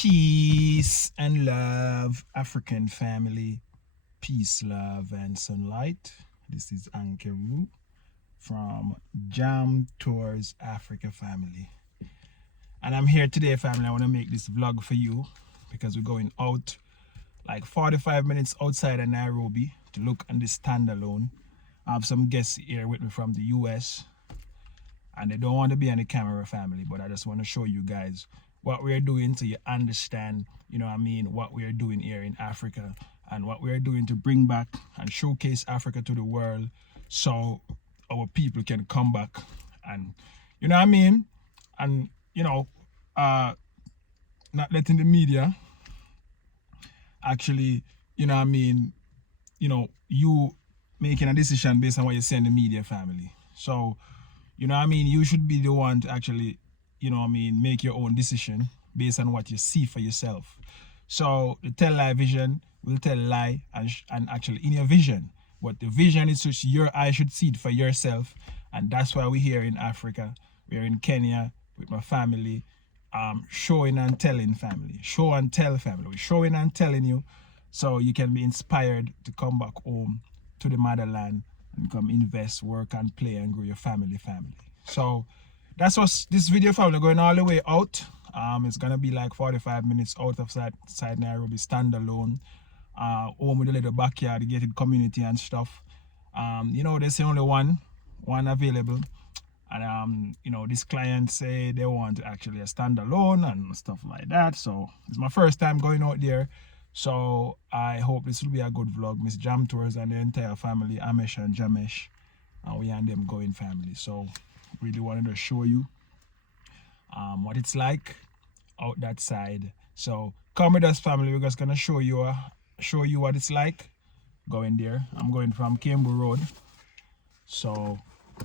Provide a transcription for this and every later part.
Peace and love, African family. Peace, love, and sunlight. This is Ankeru from Jam Tours Africa family. And I'm here today, family. I want to make this vlog for you because we're going out like 45 minutes outside of Nairobi to look on this standalone. I have some guests here with me from the US and they don't want to be on the camera, family, but I just want to show you guys what we're doing so you understand, what we're doing here in Africa and what we're doing to bring back and showcase Africa to the world so our people can come back and, and, not letting the media actually, you making a decision based on what you say in the media, family. So, you should be the one to actually, make your own decision based on what you see for yourself. So the tell lie vision will tell lie and actually in your vision. But the vision is such your eye should see it for yourself. And that's why we're here in Africa. We're in Kenya with my family, showing and telling family. Show and tell family. We're showing and telling you so you can be inspired to come back home to the motherland and come invest, work and play and grow your family. So that's what this video, family, going all the way out. It's gonna be like 45 minutes out of side Nairobi, standalone, home with a little backyard, gated community and stuff. There's only one available, and this client say they want actually a standalone and stuff like that. So it's my first time going out there, so I hope this will be a good vlog. Miss Jam Tours and the entire family, Amesh and Jamesh, and we and them going, family. So really wanted to show you what it's like out that side. So come with us, family. We're just gonna show you what it's like going there. I'm going from Kimo Road, so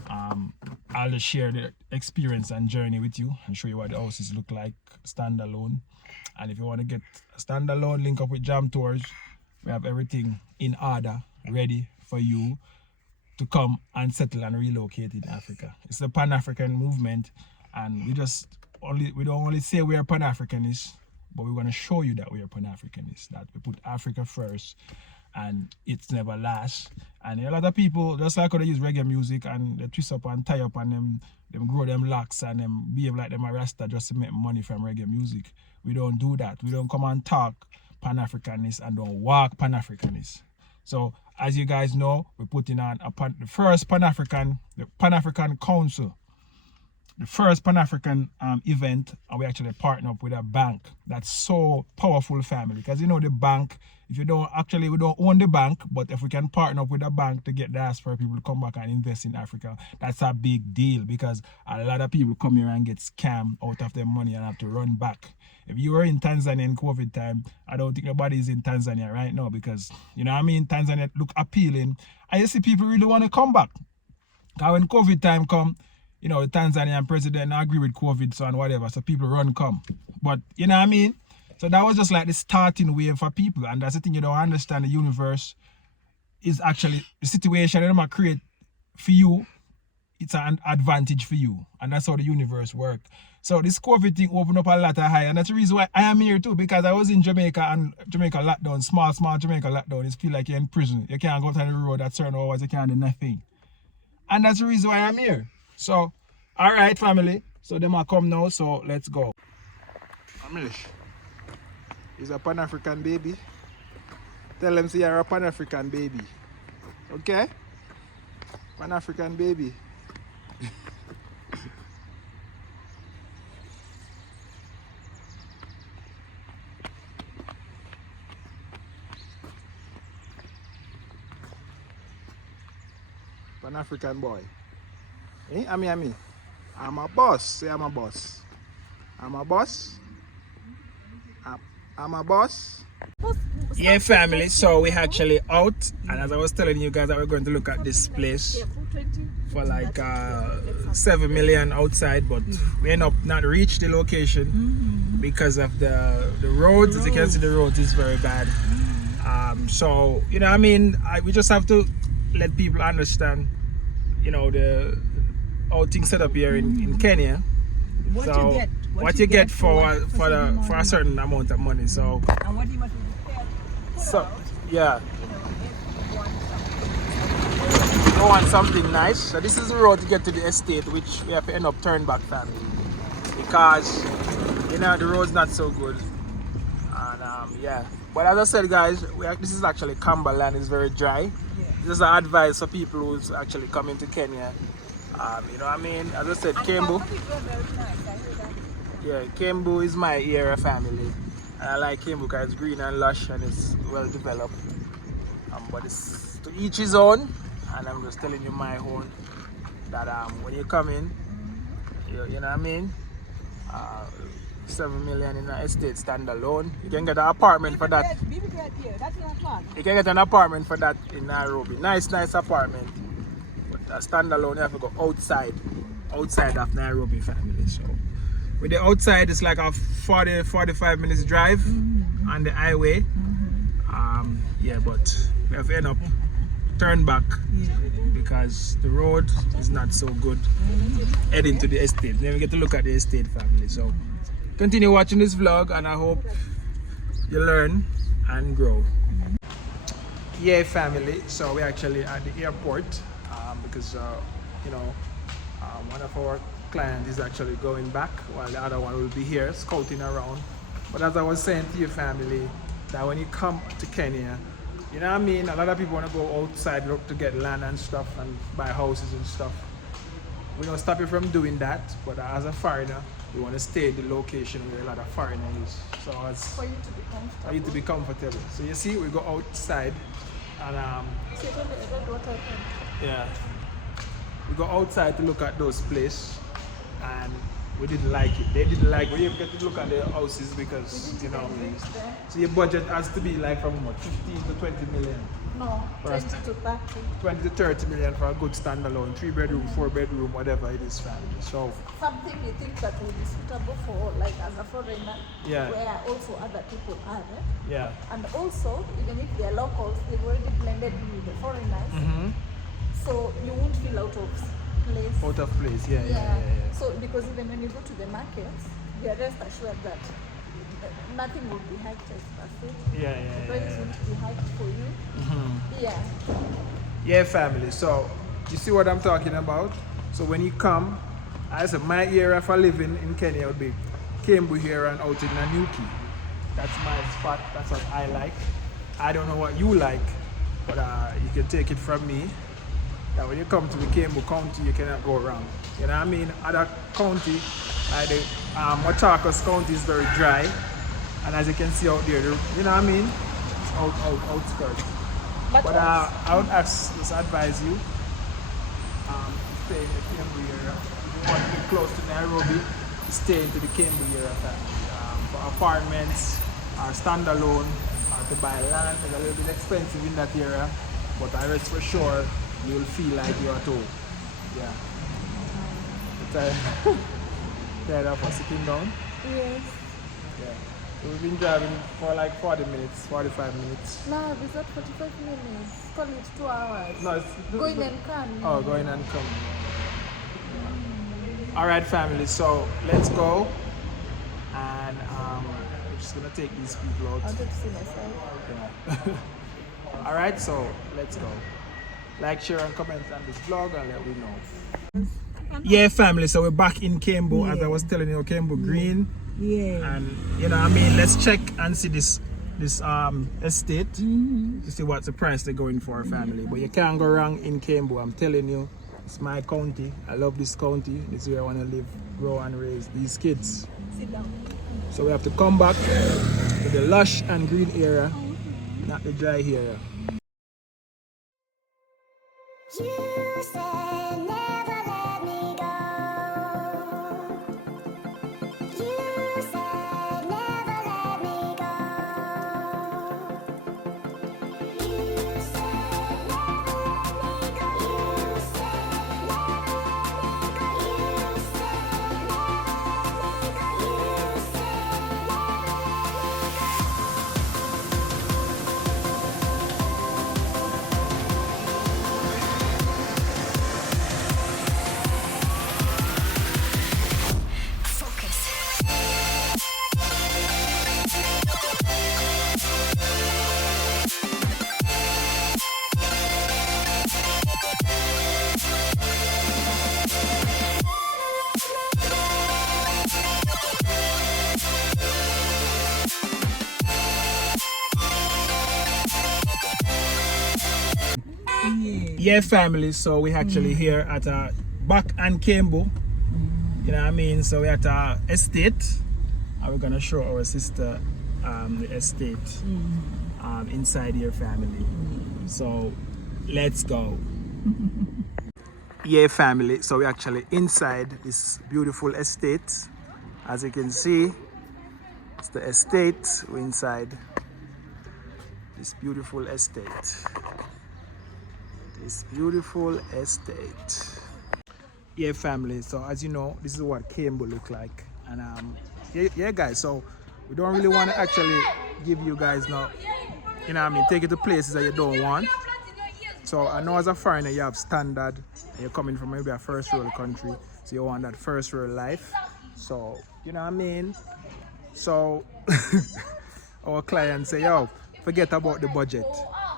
I'll just share the experience and journey with you and show you what the houses look like standalone. And if you want to get a standalone, link up with Jam Tours. We have everything in order, ready for you to come and settle and relocate in Africa. It's the Pan-African movement, and we don't only say we are Pan-Africanists, but we're going to show you that we are Pan-Africanists, that we put Africa first and it's never lasts. And a lot of people, just like how they use reggae music and they twist up and tie up and them grow them locks and them behave like them a Rasta just to make money from reggae music. We don't do that. We don't come and talk Pan-Africanists and don't walk Pan-Africanists. So as you guys know, we're putting on the first Pan-African Council, the first Pan-African event, and we actually partner up with a bank that's so powerful, family. Because the bank, we don't own the bank, but if we can partner up with a bank to get diaspora people to come back and invest in Africa, that's a big deal, because a lot of people come here and get scammed out of their money and have to run back. If you were in Tanzania in COVID time, I don't think nobody is in Tanzania right now, because Tanzania look appealing and you see people really want to come back. Because when COVID time come, the Tanzanian president agree with COVID, so and whatever, so people come. But so that was just like the starting wave for people, and that's the thing you don't understand. The universe is actually the situation that they create for you. It's an advantage for you, and that's how the universe works. So this COVID thing opened up a lot of high, and that's the reason why I am here too, because I was in Jamaica, and Jamaica lockdown, small Jamaica lockdown. It feel like you're in prison. You can't go down the road at certain hours, you can't do nothing. And that's the reason why I'm here. So, alright, family. So them are come now, so let's go. Amish, he's a Pan-African baby. Tell them say you're a Pan-African baby. Okay? Pan-African baby. Pan-African boy. Eh? I'm a boss. Say I'm a boss. I'm a boss. I'm a boss. Yeah, family. So we're actually out, and as I was telling you guys, that we're going to look at this place for like 7 million outside, but we end up not reach the location because of the roads. As you can see, the roads is very bad. So we just have to let people understand, how things set up here in Kenya. What you get for a certain amount of money. So and what you must be prepared to pull out, yeah. if you want something You want something nice. So this is the road to get to the estate, which we have to end up turn back, family, because the road's not so good. And yeah, but as I said, guys, this is actually Cumberland. It's very dry. Yeah. This is an advice for people who's actually coming to Kenya. You know what I mean? As I said, Kembu. Yeah, Kembu is my area, family. And I like Kembu because it's green and lush and it's well developed. But it's to each his own. And I'm just telling you my own that when you come in, you know what I mean? 7 million in an estate standalone. You can get an apartment for that. You can get an apartment for that in Nairobi. Nice apartment. But a standalone, you have to go outside of Nairobi, family. So with the outside, it's like a 40-45 minutes drive on the highway. Yeah, but we have to end up turn back because the road is not so good heading to the estate. Then we get to look at the estate, family. So continue watching this vlog and I hope you learn and grow. Yeah, family, so we're actually at the airport because one of our clients is actually going back while the other one will be here scouting around. But as I was saying to your family, that when you come to Kenya, you know what I mean, a lot of people want to go outside to get land and stuff and buy houses and stuff. We don't stop you from doing that, but as a foreigner, we want to stay in the location where a lot of foreigners. So as for you to be comfortable. For you to be comfortable. So you see, we go outside and yeah, we go outside to look at those places, and we didn't like it. They didn't like it. We didn't get to look at the houses because so your budget has to be like from what, 15 to 20 million. No, 20 to 30. 20 to 30 million for a good standalone, 3-bedroom, 4-bedroom, whatever it is, family. So something you think that will be suitable for, like, as a foreigner, yeah, where also other people are, right? Yeah. And also, even if they're locals, they've already blended with the foreigners. So you won't feel out of place. Out of place, yeah. So because even when you go to the markets, they are rest assured that nothing will be hiked as per se. The price won't be hiked for you. Yeah, family. So you see what I'm talking about? So when you come, I said my area for living in Kenya would be Kembu here and out in Nanyuki. That's my spot. That's what I like. I don't know what you like, but you can take it from me that when you come to the Kembu County, you cannot go wrong. You know what I mean? Other county, like the Machakos County is very dry. And as you can see out there, you know what I mean? It's outskirts. But I would just advise you to stay in the Kembu area. If you want to be close to Nairobi, stay into the Kembu area. For apartments, or standalone, or to buy land, it's a little bit expensive in that area. But I rest for sure, you will feel like you're at home. Yeah. Tired of us sitting down? Yes. Yeah. So we've been driving for like 40 minutes, 45 minutes. No, it's not 45 minutes. Call it 2 hours. No, it's going and coming. Oh, going and coming. All right, family. So let's go, and we're just gonna take these people out. I'll get to see myself. Yeah. All right, so let's go. Like, share, and comment on this vlog, and let me know. Yeah, family. So we're back in Kembu, as I was telling you, Kembu Green. Yeah. And you know what I mean, let's check and see this estate to see what's the price they're going for, family. But you can't go wrong in Kembu, I'm telling you. It's my county. I love this county. This is where I want to live, grow and raise these kids. Sit down. So we have to come back to the lush and green area, not the dry area. You said never let me go. You said never let me go. You said never let me go. You said never let me go. You said never let me go. You said never let me go. Yeah, family. So we actually here at back and Kimo. You know what I mean? So we're at our estate. And we're gonna show our sister the estate inside your family. So let's go. Yeah, family. So we're actually inside this beautiful estate. As you can see, it's the estate. We're inside this beautiful estate. This beautiful estate. Yeah, family. So as you know, this is what Kimo look like. And yeah, guys. So we don't really want to actually give you guys no, you know what I mean, take you to places that you don't want. So I know as a foreigner you have standard, and you're coming from maybe a first world country, so you want that first world life. So you know what I mean. So our clients say, yo, forget about the budget.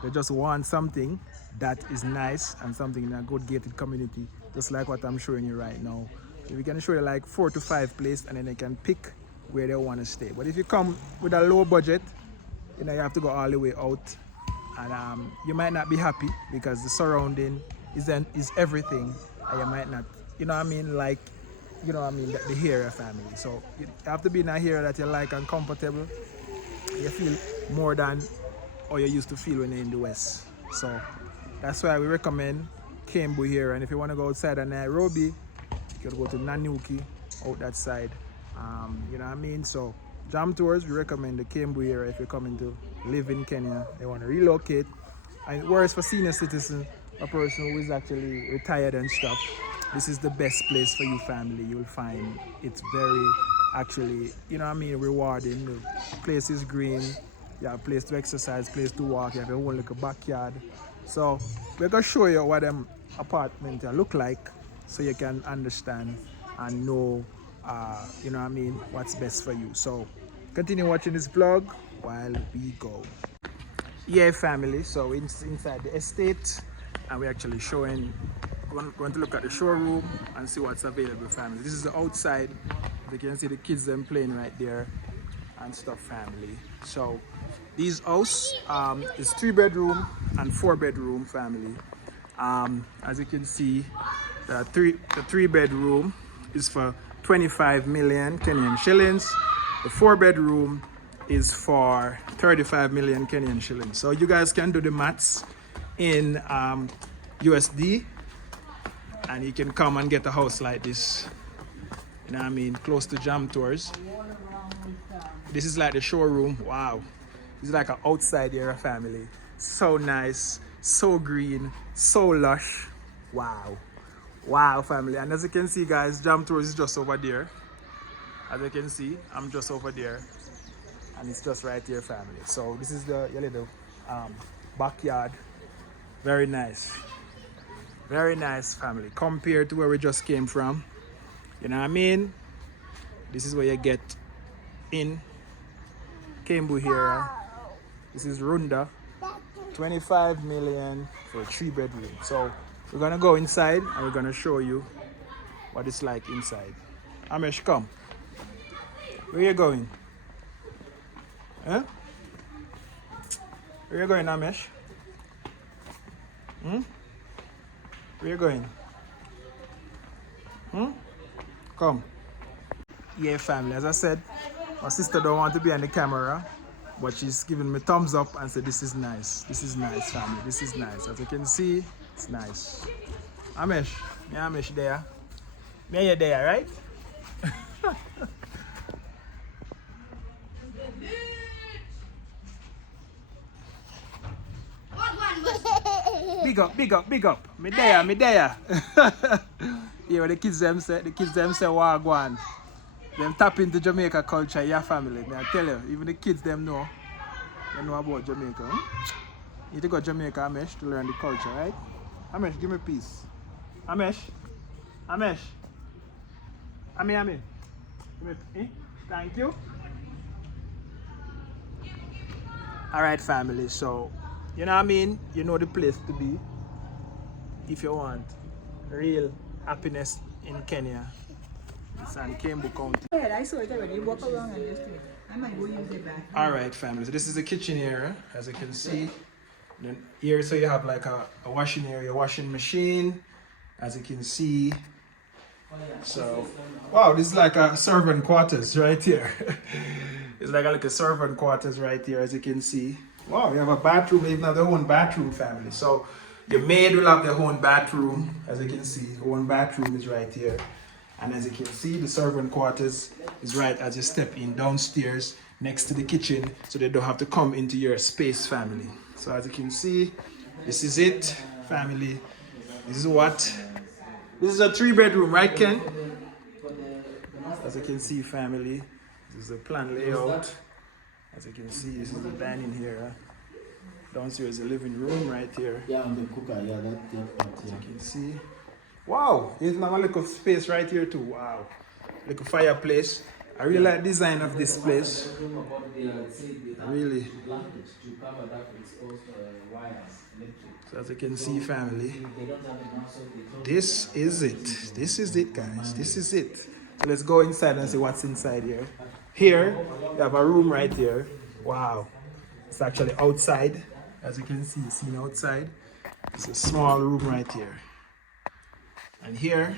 They just want something that is nice and something in a good gated community, just like what I'm showing you right now. So we can show you like 4 to 5 places, and then they can pick where they want to stay. But if you come with a low budget, you know, you have to go all the way out, and you might not be happy because the surrounding is everything, and you might not, you know what I mean, like, you know what I mean, the area family. So you have to be in a area that you like and comfortable. You feel more than how you used to feel when you're in the West. So that's why we recommend Kimo here. And if you want to go outside of Nairobi, you can go to Nanyuki, out that side. You know what I mean? So Jam Tours, we recommend the Kimo area if you're coming to live in Kenya, they want to relocate. And it works for senior citizens, a person who is actually retired and stuff. This is the best place for you family. You'll find it's very actually, you know what I mean, rewarding. The place is green, you have a place to exercise, place to walk, you have your own little backyard. So we're gonna show you what them apartments look like so you can understand and know you know what I mean, what's best for you. So continue watching this vlog while we go. Yeah, family, so inside the estate, and we're actually showing, going to look at the showroom and see what's available, family. This is the outside. You can see the kids them playing right there and stuff, family. So this house is 3-bedroom and 4-bedroom, family. As you can see, the 3-bedroom is for 25 million Kenyan shillings. The 4-bedroom is for 35 million Kenyan shillings. So you guys can do the maths in USD, and you can come and get a house like this, you know what I mean, close to Jam Tours. This is like the showroom. Wow, this is like an outside area, family. So nice, so green, so lush. Wow, family. And as you can see, guys, Jam Tours is just over there. As you can see, I'm just over there, and it's just right here, family. So this is your little backyard. Very nice, family, compared to where we just came from. You know what I mean? This is where you get in Kimo here. This is Runda, 25 million for a 3-bedroom. So we're gonna go inside and we're gonna show you what it's like inside. Amesh, come. Where you going? Huh? Where you going, Amesh? Where you going? Come. Yeah, family, as I said, my sister don't want to be on the camera, but she's giving me thumbs up and said this is nice. This is nice, family. This is nice. As you can see, it's nice. Amesh, yeah, Amesh there. Yeah, you're there, right? Big up. Me there. Yeah, what the kids them say wagwan. Them tap into Jamaica culture, yeah, family. Me I tell you, even the kids them know. They know about Jamaica. You need to go to Jamaica, Amesh, to learn the culture, right? Amesh, give me a piece. Amesh. Ame. Give me, thank you. Alright, family, so you know what I mean? You know the place to be if you want real happiness in Kenya. It's in Kimo County. I saw it already. You walk around and just I might go use it back. Alright, family, so this is the kitchen area. As you can see, Then here, so you have like a washing area, washing machine, as you can see. So, wow, this is like a servant quarters right here. It's like a servant quarters right here, as you can see. Wow, you have a bathroom, they even have their own bathroom, family. So, the maid will have their own bathroom, as you can see. The own bathroom is right here. And as you can see, the servant quarters is right as you step in downstairs next to the kitchen, so they don't have to come into your space, family. So as you can see, this is it, family. This is a 3-bedroom, right, Ken? As you can see, family, this is the plan layout. As you can see, this is the dining here. Downstairs is the living room right here. Yeah, and the cooker, yeah, that As you can see. Wow, here's now a little space right here too. Wow, little fireplace. I really like the design of this place. Really. So as you can see, family, this is it. This is it, guys. This is it. So let's go inside and see what's inside here. Here, you have a room right here. Wow, it's actually outside. As you can see, it's seen outside. It's a small room right here. And here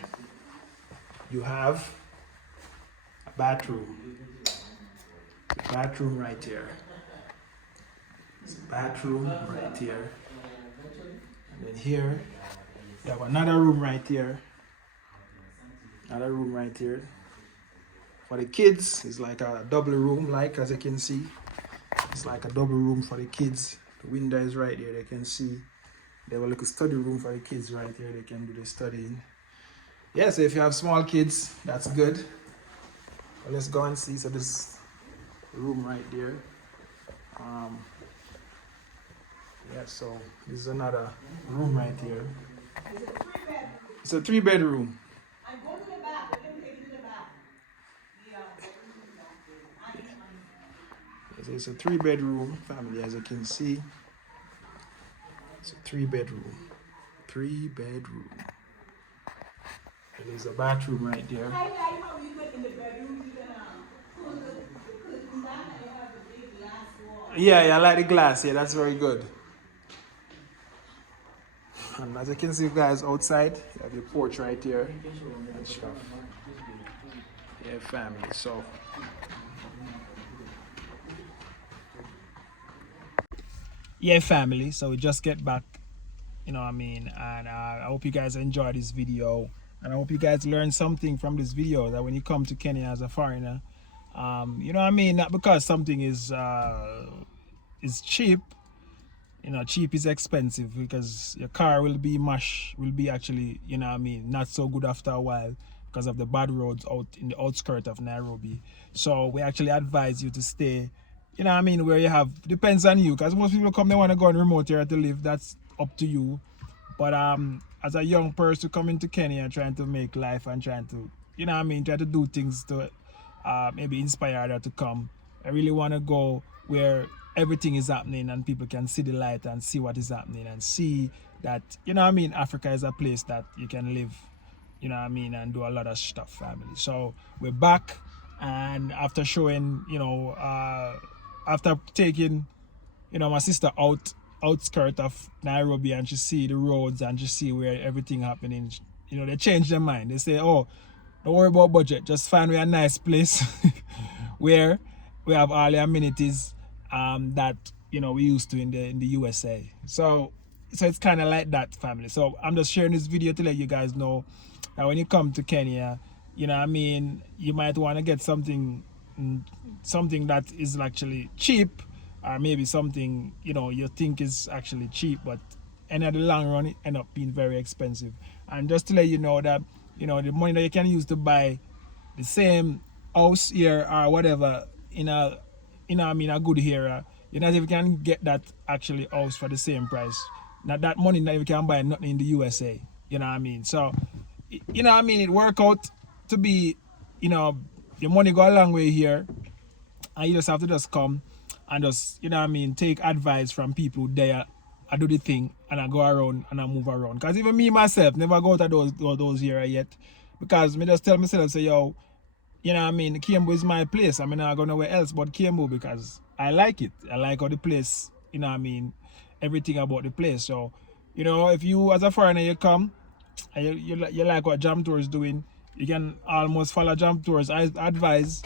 you have a bathroom. It's a bathroom right here. It's a bathroom right here. And then here you have another room right here. Another room right here. For the kids, it's like a double room, like as you can see. It's like a double room for the kids. The window is right here, they can see. They have a little study room for the kids right here. They can do the studying. Yeah, so if you have small kids, that's good. But let's go and see. So this room right there. Yeah, so this is another room right here. It's a 3-bedroom. So it's a 3-bedroom family, as you can see. It's a 3-bedroom. 3-bedroom. There's a bathroom right there. Yeah, I like the glass. Yeah, that's very good. And as you can see, guys, outside, you have the porch right here and stuff. Yeah, family. So, yeah, family. So we just get back, you know what I mean, and I hope you guys enjoy this video. And I hope you guys learn something from this video, that when you come to Kenya as a foreigner, you know what I mean, not because something is cheap. You know, cheap is expensive, because your car will be actually, you know what I mean, not so good after a while because of the bad roads out in the outskirts of Nairobi. So we actually advise you to stay, you know what I mean, where you have, depends on you, because most people come, they want to go in remote area to live. That's up to you. But as a young person coming to Kenya, trying to make life and trying to, you know what I mean, try to do things to maybe inspire others to come, I really want to go where everything is happening and people can see the light and see what is happening and see that, you know what I mean, Africa is a place that you can live, you know what I mean, and do a lot of stuff, family. So we're back, and after showing, you know, after taking, you know, my sister outskirt of Nairobi, and she see the roads and she see where everything happening, you know, they change their mind. They say, oh, don't worry about budget, just find me a nice place where we have all the amenities that, you know, we used to in the USA. So it's kind of like that, family. So I'm just sharing this video to let you guys know that when you come to Kenya, you know what I mean, you might want to get something that is actually cheap, or maybe something, you know, you think is actually cheap, but in the long run it end up being very expensive. And just to let you know that, you know, the money that you can use to buy the same house here or whatever in a, you know, I mean, a good area, you know, if you can get that actually house for the same price, not that money that you can buy nothing in the USA, you know what I mean. So, you know what I mean, it work out to be, you know, your money go a long way here, and you just have to just come and just, you know what I mean, take advice from people there. I do the thing and I go around and I move around. Because even me myself never go to those areas yet. Because me just tell myself, say, yo, you know what I mean, Kimo is my place. I mean, I'm not going nowhere else but Kimo, because I like it. I like how the place, you know what I mean, everything about the place. So, you know, if you as a foreigner you come and you like what Jam Tour is doing, you can almost follow Jam Tour's advice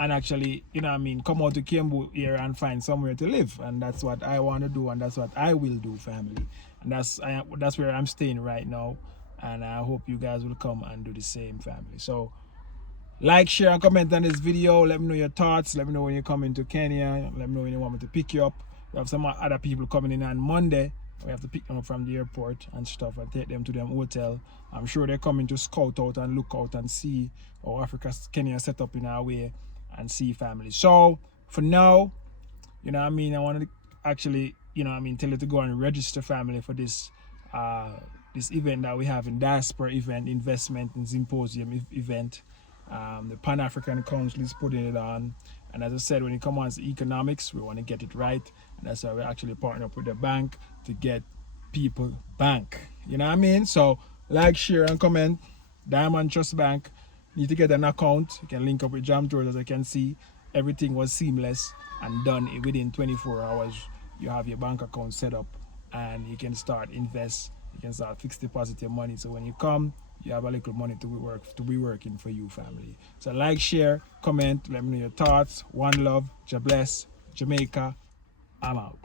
and actually, you know what I mean, come out to Kimo here and find somewhere to live. And that's what I want to do, and that's what I will do, family. And that's where I'm staying right now. And I hope you guys will come and do the same, family. So like, share, and comment on this video. Let me know your thoughts. Let me know when you come into Kenya. Let me know when you want me to pick you up. We have some other people coming in on Monday. We have to pick them up from the airport and stuff and take them to their hotel. I'm sure they're coming to scout out and look out and see how Kenya set up in our way and see family. So for now, you know what I mean, I want to actually, you know what I mean, tell you to go and register, family, for this this event that we have in diaspora event, investment and symposium event. The Pan-African Council is putting it on, and as I said, when it comes to economics, we want to get it right, and that's why we actually partner up with the bank to get people bank. You know what I mean? So like, share, and comment. Diamond Trust Bank, need to get an account. You can link up with Jam Tours. As I can see, everything was seamless and done within 24 hours. You have your bank account set up and you can start invest. You can start fixed deposit your money, so when you come, you have a little money to be working for you, family. So like, share, comment, let me know your thoughts. One love, God bless, Jamaica. I'm out.